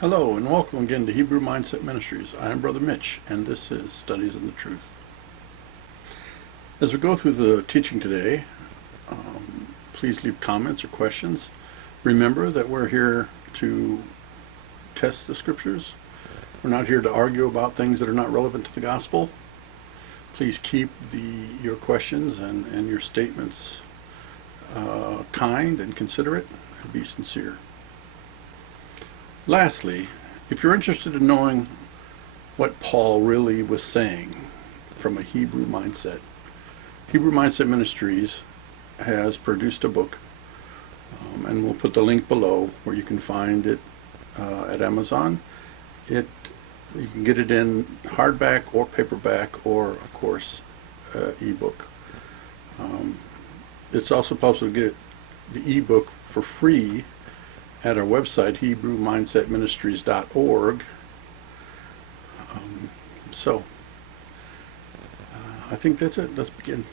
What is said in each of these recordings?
Hello and welcome again to Hebrew Mindset Ministries. I am Brother Mitch and this is Studies in the Truth. As we go through the teaching today, please leave comments or questions. Remember that we're here to test the scriptures. We're not here to argue about things that are not relevant to the gospel. Please keep your questions and your statements kind and considerate and be sincere. Lastly, if you're interested in knowing what Paul really was saying from a Hebrew mindset, Hebrew Mindset Ministries has produced a book, and we'll put the link below where you can find it at Amazon. You can get it in hardback or paperback or, of course, ebook. It's also possible to get the ebook for free at our website, Hebrewmindsetministries.org. I think that's it. Let's begin.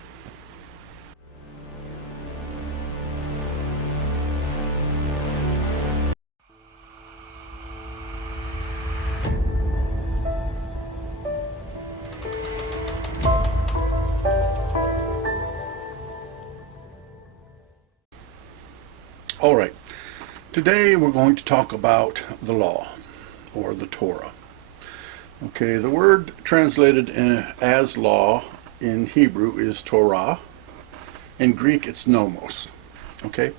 All right. Today we're going to talk about the law, or the Torah. Okay, the word translated as law in Hebrew is Torah. In Greek it's nomos. Okay,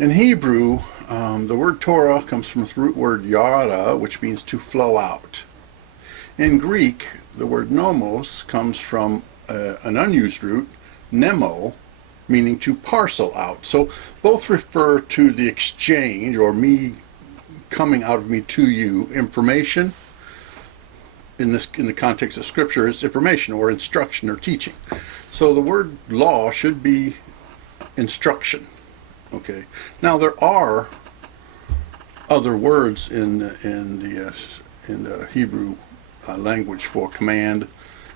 in Hebrew the word Torah comes from the root word yara, which means to flow out. In Greek the word nomos comes from an unused root, nemo, meaning to parcel out. So both refer to the exchange, or me coming out of me to you, information. In the context of Scripture, is information or instruction or teaching. So the word law should be instruction. Okay. Now there are other words in the Hebrew language for command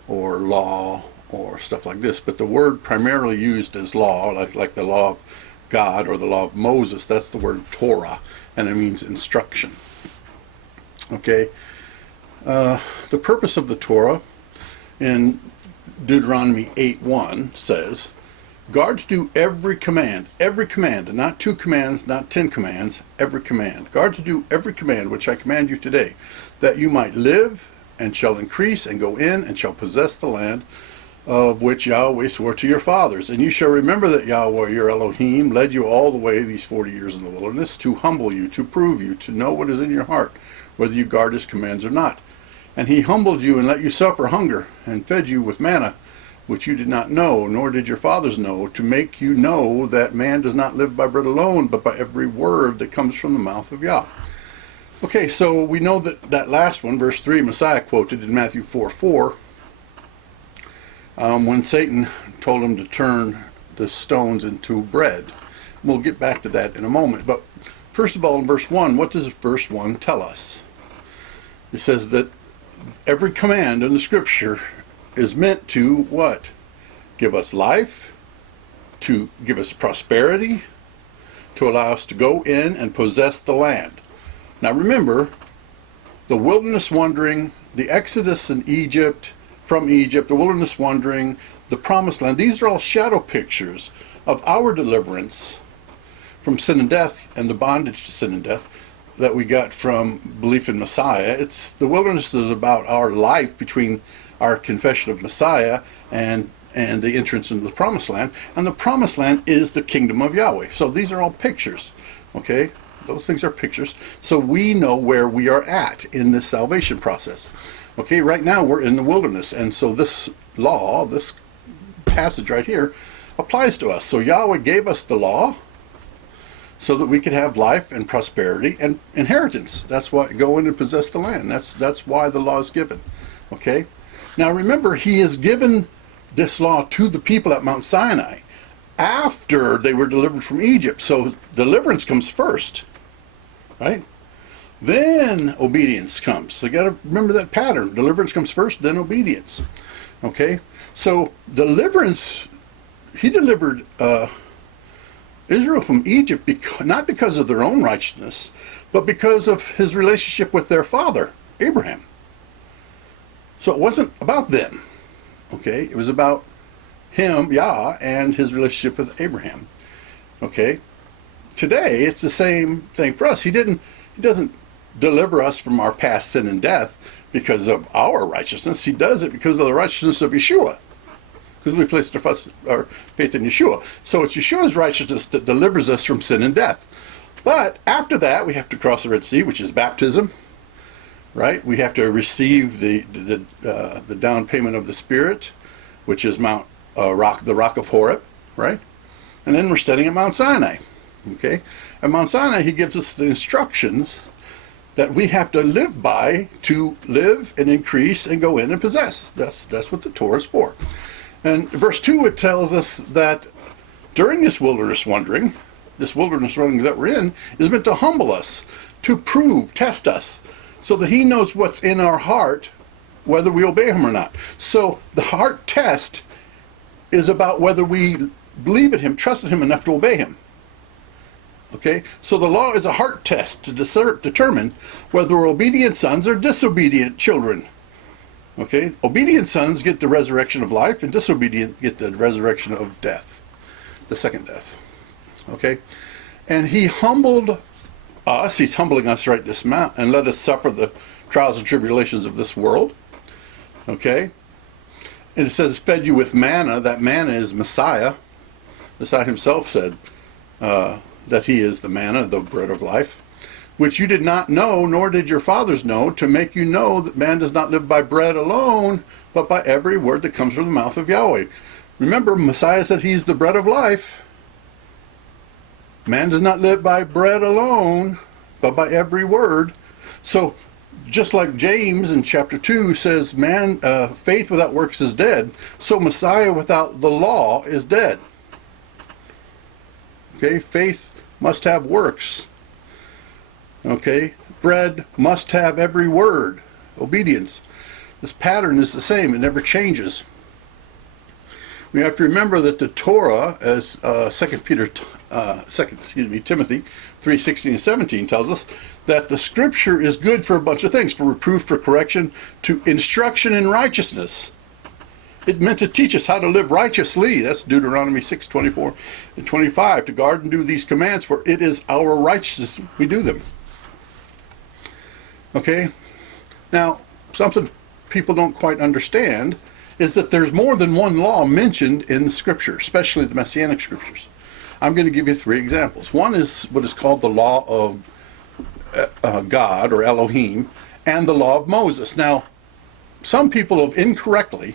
or law or stuff like this, but the word primarily used as law, like the law of God or the law of Moses, that's the word Torah, and it means instruction. Okay, the purpose of the Torah in Deuteronomy 8:1 says, "Guard to do every command, not 2 commands, not 10 commands, every command. Guard to do every command which I command you today, that you might live and shall increase and go in and shall possess the land of which Yahweh swore to your fathers. And you shall remember that Yahweh your Elohim led you all the way these 40 years in the wilderness to humble you, to prove you, to know what is in your heart, whether you guard his commands or not. And he humbled you and let you suffer hunger, and fed you with manna, which you did not know, nor did your fathers know, to make you know that man does not live by bread alone, but by every word that comes from the mouth of Yah." Okay, so we know that last one, verse 3, Messiah quoted in Matthew 4:4, when Satan told him to turn the stones into bread. We'll get back to that in a moment. But first of all, in verse 1, what does verse 1 tell us? It says that every command in the Scripture is meant to what? Give us life, to give us prosperity, to allow us to go in and possess the land. Now remember, the wilderness wandering, the Exodus in Egypt, from Egypt, the wilderness wandering, the promised land, these are all shadow pictures of our deliverance from sin and death and the bondage to sin and death that we got from belief in Messiah. The wilderness is about our life between our confession of Messiah and the entrance into the promised land. And the promised land is the kingdom of Yahweh. So these are all pictures. Okay? Those things are pictures. So we know where we are at in this salvation process. Okay, right now we're in the wilderness, and so this law, this passage right here, applies to us. So Yahweh gave us the law so that we could have life and prosperity and inheritance. That's why go in and possess the land. That's why the law is given. Okay? Now remember, he has given this law to the people at Mount Sinai after they were delivered from Egypt. So deliverance comes first, right? Then obedience comes. So you got to remember that pattern. Deliverance comes first, then obedience. Okay? So deliverance, he delivered Israel from Egypt not because of their own righteousness, but because of his relationship with their father, Abraham. So it wasn't about them, okay? It was about him, Yah, and his relationship with Abraham, okay? Today, it's the same thing for us. He doesn't deliver us from our past sin and death because of our righteousness. He does it because of the righteousness of Yeshua, because we placed our faith in Yeshua. So it's Yeshua's righteousness that delivers us from sin and death. But after that, we have to cross the Red Sea, which is baptism, right? We have to receive the down payment of the Spirit, which is the rock of Horeb, right? And then we're studying at Mount Sinai, okay? At Mount Sinai, he gives us the instructions that we have to live by to live and increase and go in and possess. That's what the Torah is for. And verse 2, it tells us that during this wilderness wandering that we're in is meant to humble us, to test us, so that he knows what's in our heart, whether we obey him or not. So the heart test is about whether we believe in him, trust in him enough to obey him. Okay? So the law is a heart test to determine whether we're obedient sons or disobedient children. Okay? Obedient sons get the resurrection of life, and disobedient get the resurrection of death, the second death. Okay? And he humbled us, he's humbling us right this mount, and let us suffer the trials and tribulations of this world. Okay? And it says, fed you with manna. That manna is Messiah. Messiah himself said that he is the manna, the bread of life, which you did not know, nor did your fathers know, to make you know that man does not live by bread alone, but by every word that comes from the mouth of Yahweh. Remember, Messiah said he's the bread of life. Man does not live by bread alone, but by every word. So, just like James in chapter 2 says, faith without works is dead, so Messiah without the law is dead. Okay, faith must have works. Okay, bread must have every word, obedience. This pattern is the same, it never changes. We have to remember that the Torah, as Timothy 3:16 and 17 tells us, that the scripture is good for a bunch of things, for reproof, for correction, to instruction in righteousness. It's meant to teach us how to live righteously. That's Deuteronomy 6:24 and 25, to guard and do these commands, for it is our righteousness we do them. Okay? Now, something people don't quite understand is that there's more than one law mentioned in the scripture, especially the Messianic scriptures. I'm going to give you 3 examples. One is what is called the law of God, or Elohim, and the law of Moses. Now, some people have incorrectly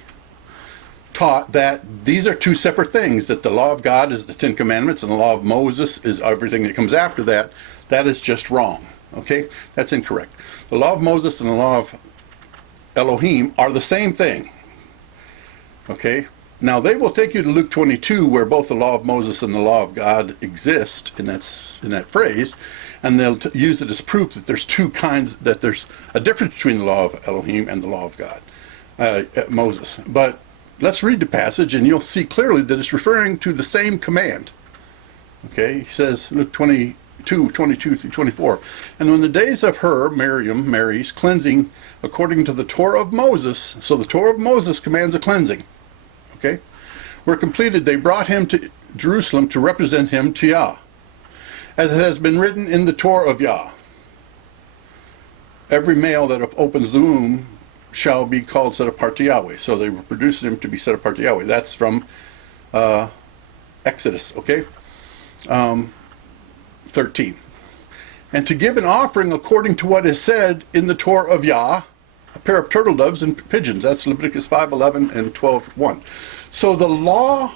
taught that these are 2 separate things, that the law of God is the 10 Commandments and the law of Moses is everything that comes after that. That is just wrong. Okay? That's incorrect. The law of Moses and the law of Elohim are the same thing. Okay? Now, they will take you to Luke 22, where both the law of Moses and the law of God exist in that phrase, and they'll use it as proof that there's 2 kinds, that there's a difference between the law of Elohim and the law of God, Moses. But let's read the passage, and you'll see clearly that it's referring to the same command. Okay? He says, Luke 22 through 24, and when the days of her, Mary's, cleansing according to the Torah of Moses, so the Torah of Moses commands a cleansing, okay, were completed, they brought him to Jerusalem to represent him to Yah, as it has been written in the Torah of Yah. Every male that opens the womb shall be called set apart to Yahweh. So they were producing him to be set apart to Yahweh. That's from Exodus, okay? 13. And to give an offering according to what is said in the Torah of Yah, a pair of turtle doves and pigeons. That's Leviticus 5:11 and 12:1. So the law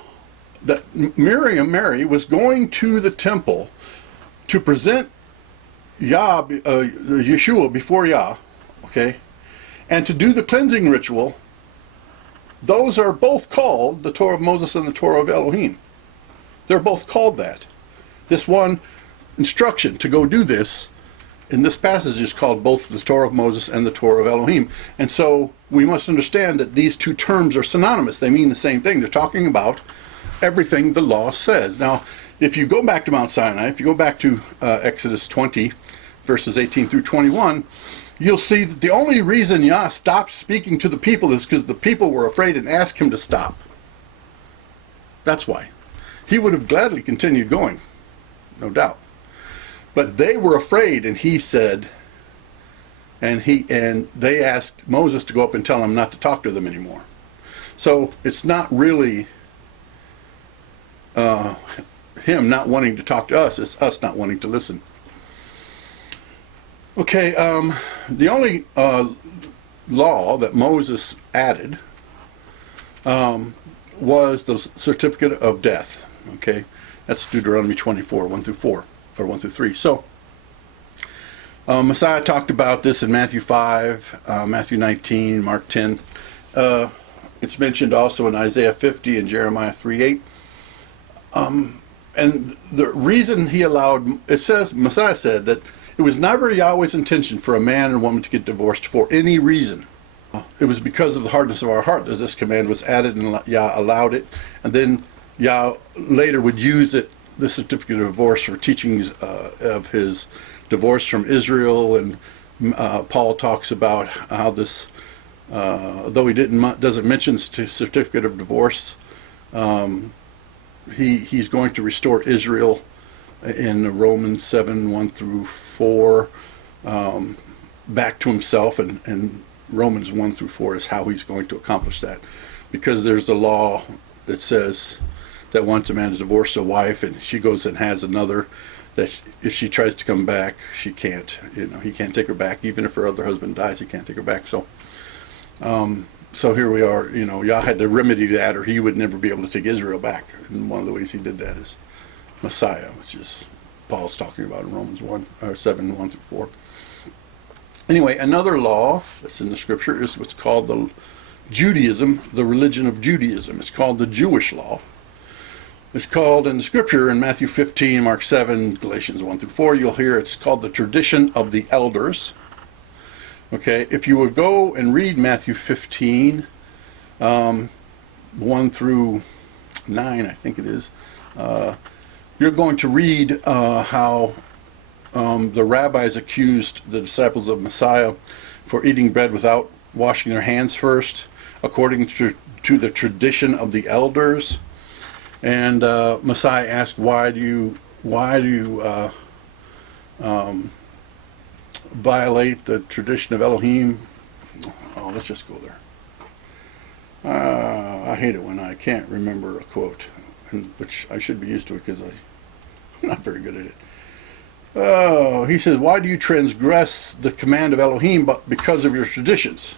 that Mary, was going to the temple to present Yeshua before Yah, okay, and to do the cleansing ritual, those are both called the Torah of Moses and the Torah of Elohim. They're both called that. This one instruction to go do this in this passage is called both the Torah of Moses and the Torah of Elohim. And so we must understand that these 2 terms are synonymous. They mean the same thing. They're talking about everything the law says. Now, if you go back to Mount Sinai, if you go back to Exodus 20, verses 18 through 21, you'll see that the only reason Yah stopped speaking to the people is because the people were afraid and asked him to stop. That's why. He would have gladly continued going, no doubt. But they were afraid, and he said, and they asked Moses to go up and tell him not to talk to them anymore. So it's not really him not wanting to talk to us, it's us not wanting to listen. Okay, the only law that Moses added was the certificate of death. Okay, that's Deuteronomy 24, 1 through 4, or 1 through 3. So, Messiah talked about this in Matthew 5, Matthew 19, Mark 10. It's mentioned also in Isaiah 50 and Jeremiah 3:8. And the reason he allowed, it says, Messiah said that it was never Yahweh's intention for a man and woman to get divorced for any reason. It was because of the hardness of our heart that this command was added, and Yah allowed it. And then Yah later would use it, the certificate of divorce, for teachings of his divorce from Israel. And Paul talks about how this, though he doesn't mention certificate of divorce, he's going to restore Israel in Romans 7, 1 through 4, back to himself, and Romans 1 through 4 is how he's going to accomplish that. Because there's the law that says that once a man has divorced a wife and she goes and has another, that if she tries to come back, she can't. He can't take her back. Even if her other husband dies, he can't take her back. So here we are. Yah had to remedy that, or he would never be able to take Israel back. And one of the ways he did that is Messiah, which is Paul's talking about in Romans 7, 1 through 4. Anyway, another law that's in the scripture is what's called the Judaism, the religion of Judaism. It's called the Jewish law. It's called in the scripture in Matthew 15, Mark 7, Galatians 1 through 4, you'll hear it's called the tradition of the elders. Okay, if you would go and read Matthew 15, 1 through 9, I think it is, you're going to read how the rabbis accused the disciples of Messiah for eating bread without washing their hands first, according to the tradition of the elders. And Messiah asked, why do you violate the tradition of Elohim? Oh, let's just go there. I hate it when I can't remember a quote, which I should be used to it because I'm not very good at it. Oh, he says, why do you transgress the command of Elohim but because of your traditions?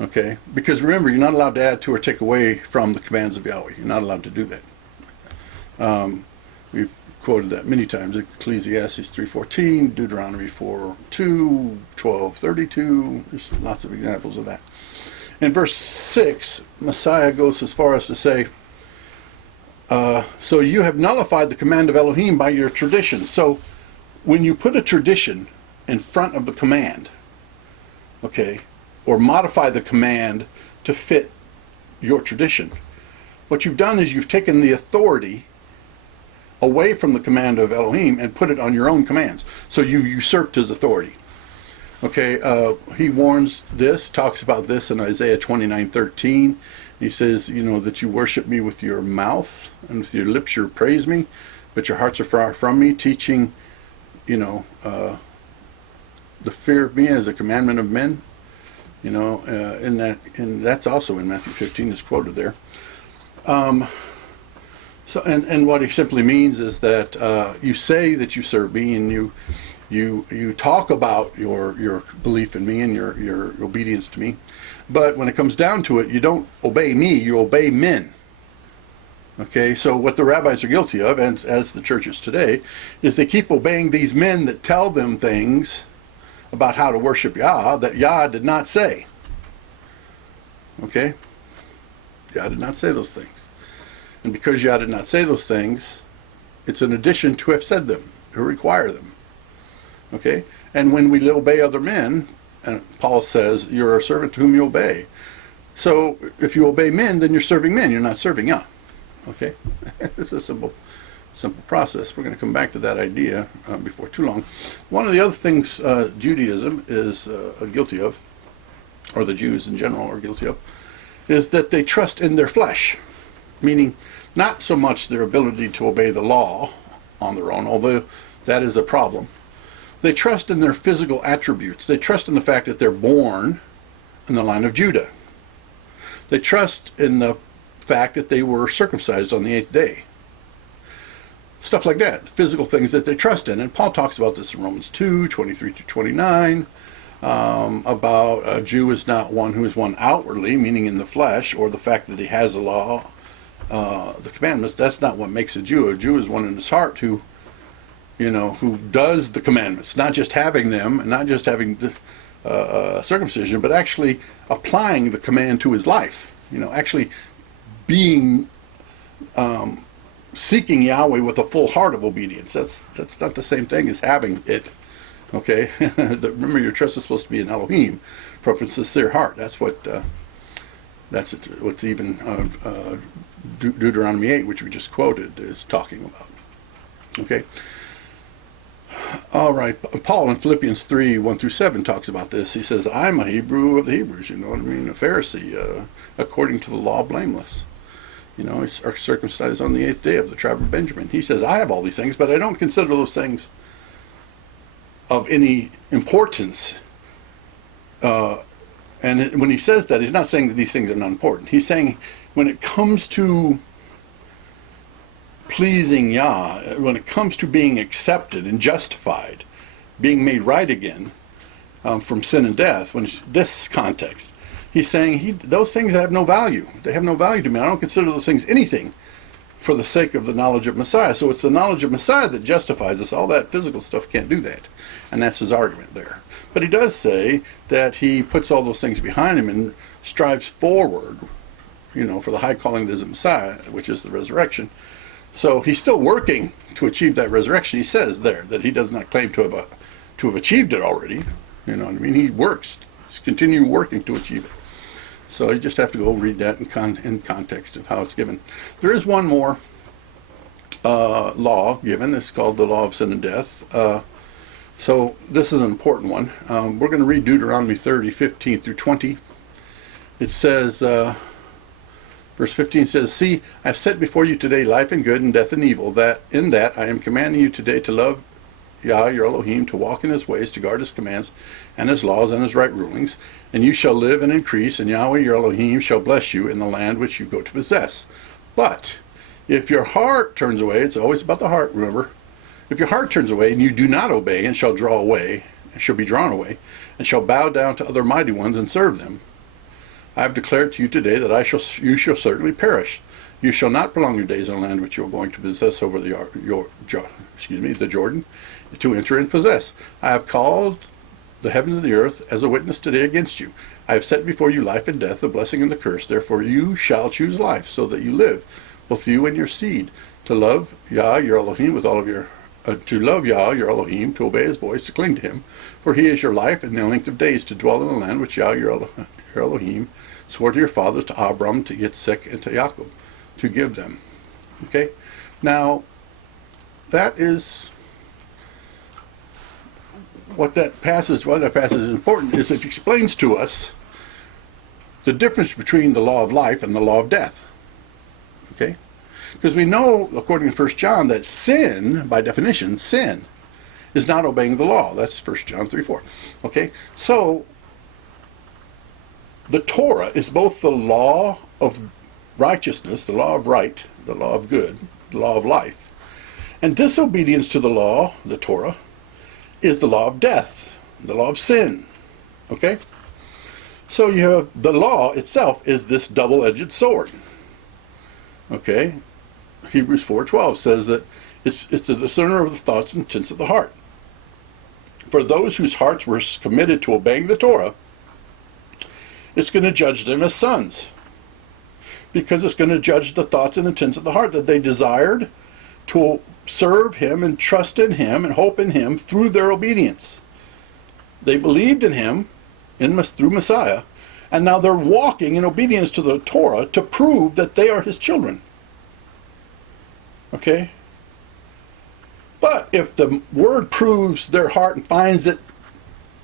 Okay, because remember, you're not allowed to add to or take away from the commands of Yahweh. You're not allowed to do that. We've quoted that many times. Ecclesiastes 3:14, Deuteronomy 4:2, 12:32. There's lots of examples of that. In verse 6, Messiah goes as far as to say, so you have nullified the command of Elohim by your tradition. So when you put a tradition in front of the command, okay, or modify the command to fit your tradition, what you've done is you've taken the authority away from the command of Elohim and put it on your own commands. So you usurped his authority. Okay, he warns this, talks about this in Isaiah 29:13. He says, that you worship me with your mouth and with your lips you praise me, but your hearts are far from me, teaching, the fear of me as a commandment of men. And that's also in Matthew 15 is quoted there. So what he simply means is that you say that you serve me, and you talk about your belief in me and your obedience to me, but when it comes down to it, you don't obey me, you obey men. Okay, so what the rabbis are guilty of, and as the churches today, is they keep obeying these men that tell them things about how to worship Yah that Yah did not say. Okay? Yah did not say those things. And because Yah did not say those things, it's an addition to have said them, to require them. Okay? And when we obey other men, and Paul says, you're a servant to whom you obey. So if you obey men, then you're serving men, you're not serving Yah. Okay, it's a simple process. We're going to come back to that idea before too long. One of the other things Judaism is guilty of, or the Jews in general are guilty of, is that they trust in their flesh, meaning not so much their ability to obey the law on their own, although that is a problem. They trust in their physical attributes. They trust in the fact that they're born in the line of Judah. They trust in the fact that they were circumcised on the 8th day. Stuff like that, physical things that they trust in. And Paul talks about this in Romans 2, 23 to 29, about a Jew is not one who is one outwardly, meaning in the flesh, or the fact that he has a law, the commandments. That's not what makes a Jew. A Jew is one in his heart who does the commandments, not just having them, and not just having circumcision, but actually applying the command to his life. Actually being seeking Yahweh with a full heart of obedience. That's not the same thing as having it. Okay, remember your trust is supposed to be in Elohim, from a sincere heart. That's what's even Deuteronomy 8, which we just quoted, is talking about. Okay. All right, Paul in Philippians 3, 1 through 7 talks about this. He says, I'm a Hebrew of the Hebrews, a Pharisee, according to the law, blameless. He's circumcised on the 8th day of the tribe of Benjamin. He says, I have all these things, but I don't consider those things of any importance. And when he says that, he's not saying that these things are not important. He's saying when it comes to pleasing Yah, when it comes to being accepted and justified, being made right again from sin and death, this context, he's saying those things have no value. They have no value to me. I don't consider those things anything for the sake of the knowledge of Messiah. So it's the knowledge of Messiah that justifies us. All that physical stuff can't do that. And that's his argument there. But he does say that he puts all those things behind him and strives forward, for the high calling that is the Messiah, which is the resurrection. So he's still working to achieve that resurrection. He says there that he does not claim to have achieved it already. He works. He's continuing working to achieve it. So you just have to go read that in context of how it's given. There is one more law given. It's called the law of sin and death. So this is an important one. We're going to read Deuteronomy 30, 15 through 20. It says, verse 15 says, See, I have set before you today life and good and death and evil. That in that I am commanding you today to love Yah, your Elohim, to walk in his ways, to guard his commands and his laws and his right rulings. And you shall live and increase, and Yahweh, your Elohim, shall bless you in the land which you go to possess. But if your heart turns away, it's always about the heart, remember. If your heart turns away and you do not obey, and shall draw away, and shall be drawn away, and shall bow down to other mighty ones and serve them, I have declared to you today that you shall certainly perish. You shall not prolong your days in the land which you are going to possess over the Jordan, to enter and possess. I have called the heavens and the earth as a witness today against you. I have set before you life and death, the blessing and the curse. Therefore you shall choose life, so that you live, both you and your seed, to love Yah, your Elohim, with all of your to love Yah, your Elohim, to obey his voice, to cling to him. For he is your life and the length of days, to dwell in the land which Yah, your Elohim, swore to your fathers, to Abram, to Yitzhak, and to Yaakov, to give them. Okay? Now, that is why that passage is important, is it explains to us the difference between the law of life and the law of death. Okay? Because we know, according to 1 John, that sin, by definition, sin, is not obeying the law. That's 1 John 3:4. Okay? So, the Torah is both the law of righteousness, the law of right, the law of good, the law of life. And disobedience to the law, the Torah, is the law of death, the law of sin. Okay? So you have the law itself is this double-edged sword. Okay? Hebrews 4:12 says that it's a discerner of the thoughts and intents of the heart. For those whose hearts were committed to obeying the Torah, it's going to judge them as sons. Because it's going to judge the thoughts and intents of the heart, that they desired to serve him and trust in him and hope in him through their obedience. They believed in him through Messiah, and now they're walking in obedience to the Torah to prove that they are his children. Okay? But if the word proves their heart and finds it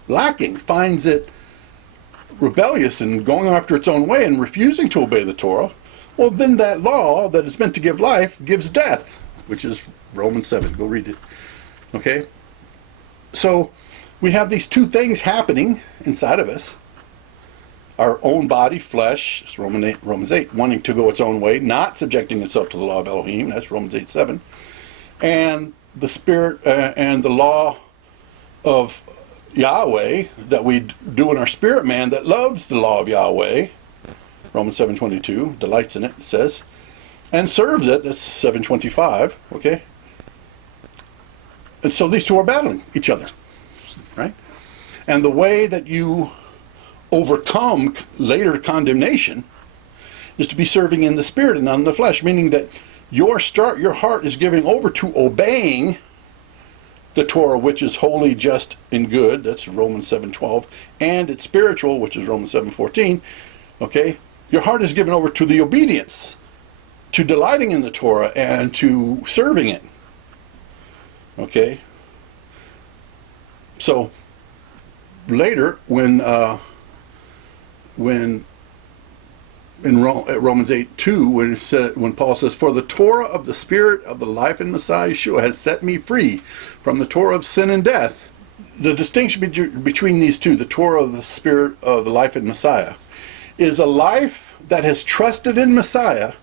lacking, finds it rebellious and going after its own way and refusing to obey the Torah, well, then that law that is meant to give life gives death, which is Romans 7. Go read it. Okay? So we have these two things happening inside of us. Our own body, flesh, it's Romans 8, wanting to go its own way, not subjecting itself to the law of Elohim, that's Romans 8:7. And the spirit and the law of Yahweh that we do in our spirit man that loves the law of Yahweh, Romans 7:22, delights in it, it says, and serves it, that's 7:25, okay? And so these two are battling each other, right? And the way that you overcome later condemnation is to be serving in the spirit and not in the flesh, meaning that your heart is giving over to obeying the Torah, which is holy, just, and good, that's Romans 7:12, and it's spiritual, which is Romans 7:14, okay? Your heart is given over to the obedience, to delighting in the Torah and to serving it, okay? So later, when in Romans 8:2, when Paul says, "For the Torah of the Spirit of the life in Messiah Yeshua has set me free from the Torah of sin and death," the distinction between these two, the Torah of the Spirit of the life in Messiah, is a life that has trusted in Messiah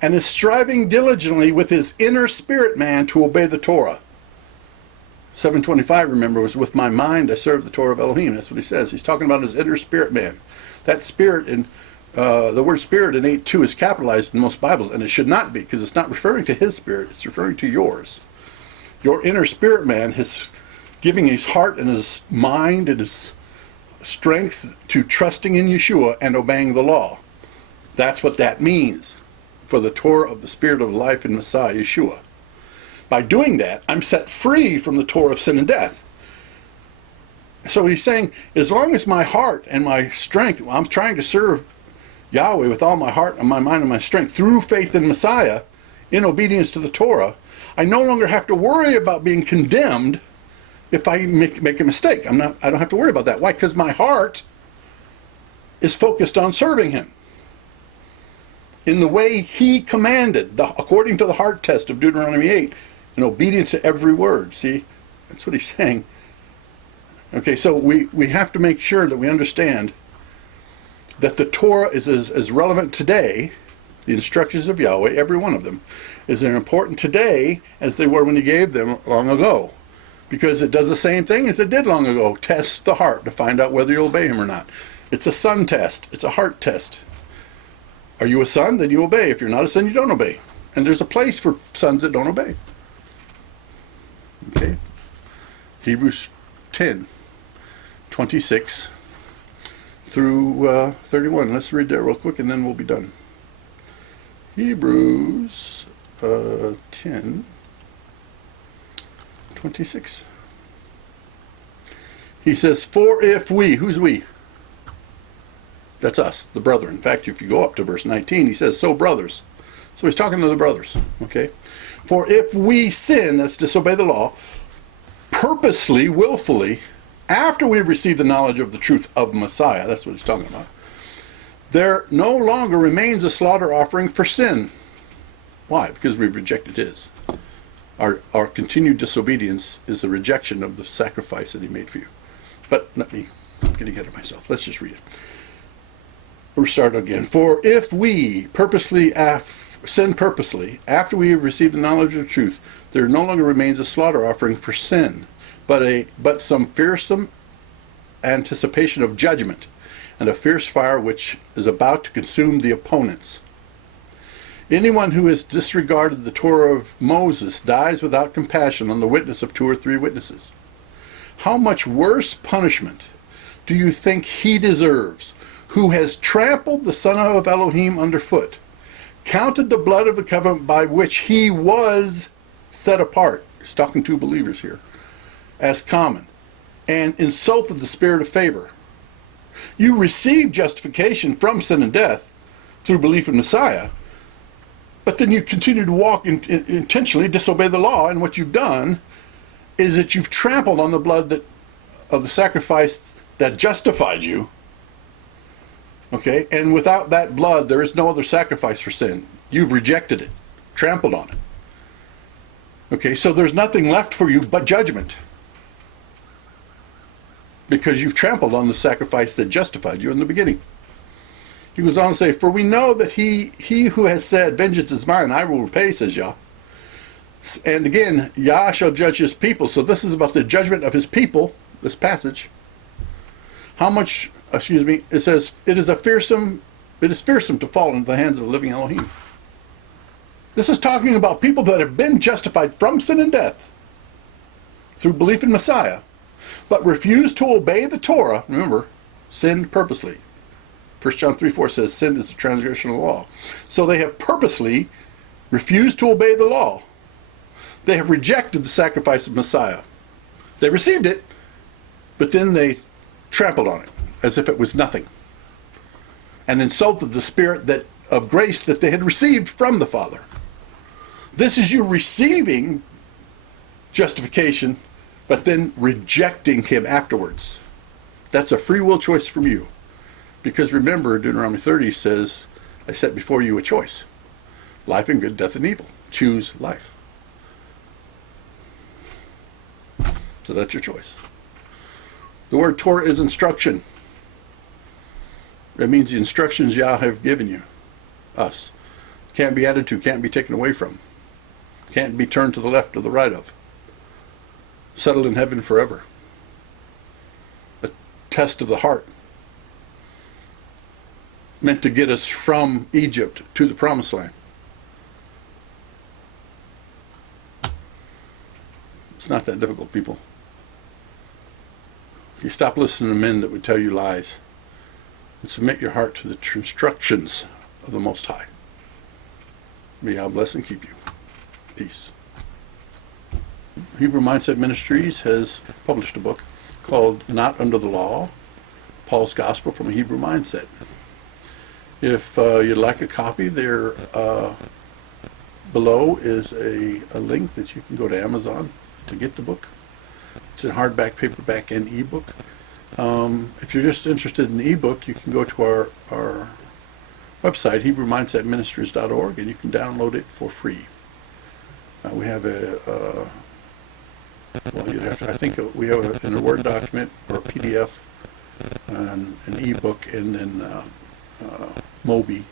and is striving diligently with his inner spirit man to obey the Torah. 7:25, remember, was with my mind I serve the Torah of Elohim. That's what he says. He's talking about his inner spirit man. That spirit in the word spirit in 8:2 is capitalized in most Bibles, and it should not be, because it's not referring to his spirit, it's referring to yours. Your inner spirit man is giving his heart and his mind and his strength to trusting in Yeshua and obeying the law. That's what that means for the Torah of the Spirit of life in Messiah Yeshua. By doing that, I'm set free from the Torah of sin and death. So he's saying, as long as my heart and my strength, I'm trying to serve Yahweh with all my heart and my mind and my strength through faith in Messiah, in obedience to the Torah, I no longer have to worry about being condemned if I make a mistake. I don't have to worry about that. Why? Because my heart is focused on serving him in the way he commanded, according to the heart test of Deuteronomy 8, in obedience to every word. See, that's what he's saying. Okay, so we have to make sure that we understand that the Torah is as relevant today, the instructions of Yahweh, every one of them, is as important today as they were when he gave them long ago. Because it does the same thing as it did long ago. Tests the heart to find out whether you'll obey him or not. It's a son test. It's a heart test. Are you a son? Then you obey. If you're not a son, you don't obey. And there's a place for sons that don't obey. Okay? Hebrews 10:26 through 31. Let's read that real quick and then we'll be done. Hebrews 10:26. He says, "For if we," who's we? That's us, the brethren. In fact, if you go up to verse 19, he says, "So brothers." So he's talking to the brothers, okay? "For if we sin," that's disobey the law, "purposely, willfully, after we've received the knowledge of the truth of Messiah," that's what he's talking about, "there no longer remains a slaughter offering for sin." Why? Because we've rejected his. Our continued disobedience is a rejection of the sacrifice that he made for you. But I'm getting ahead of myself. Let's just read it. We'll start again. "For if we sin purposely, after we have received the knowledge of the truth, there no longer remains a slaughter offering for sin, but some fearsome anticipation of judgment, and a fierce fire which is about to consume the opponents. Anyone who has disregarded the Torah of Moses dies without compassion on the witness of 2 or 3 witnesses. How much worse punishment do you think he deserves, who has trampled the Son of Elohim underfoot, counted the blood of the covenant by which he was set apart," he's talking to believers here, "as common, and insulted the spirit of favor? You received justification from sin and death through belief in Messiah, But then you continue to walk intentionally, disobey the law, and what you've done is that you've trampled on the blood of the sacrifice that justified you. Okay? And without that blood, there is no other sacrifice for sin. You've rejected it, trampled on it. Okay? So there's nothing left for you but judgment. Because you've trampled on the sacrifice that justified you in the beginning. He goes on to say, for we know that he who has said, vengeance is mine, I will repay, says Yah. And again, Yah shall judge his people. So this is about the judgment of his people, this passage. It says, it is fearsome to fall into the hands of the living Elohim. This is talking about people that have been justified from sin and death through belief in Messiah, but refuse to obey the Torah. Remember, sinned purposely. 1 John 3:4 says sin is a transgression of the law. So they have purposely refused to obey the law. They have rejected the sacrifice of Messiah. They received it, but then they trampled on it as if it was nothing, and insulted the Spirit of grace that they had received from the Father. This is you receiving justification, but then rejecting him afterwards. That's a free will choice from you. Because remember, Deuteronomy 30 says, I set before you a choice. Life and good, death and evil. Choose life. So that's your choice. The word Torah is instruction. That means the instructions Yah have given you, us. Can't be added to, can't be taken away from. Can't be turned to the left or the right of. Settled in heaven forever. A test of the heart. Meant to get us from Egypt to the promised land. It's not that difficult, people. If you stop listening to men that would tell you lies and submit your heart to the instructions of the Most High, may God bless and keep you. Peace. Hebrew Mindset Ministries has published a book called Not Under the Law, Paul's Gospel from a Hebrew Mindset. If you'd like a copy, there below is a link that you can go to Amazon to get the book. It's in hardback, paperback, and ebook. If you're just interested in the ebook, you can go to our website, Hebrewmindsetministries.org, and you can download it for free. We have I think we have it in a Word document or a PDF, an ebook, and then mobi,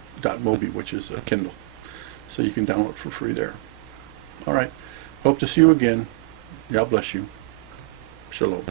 which is a Kindle. So you can download for free there. All right. Hope to see you again. God bless you. Shalom.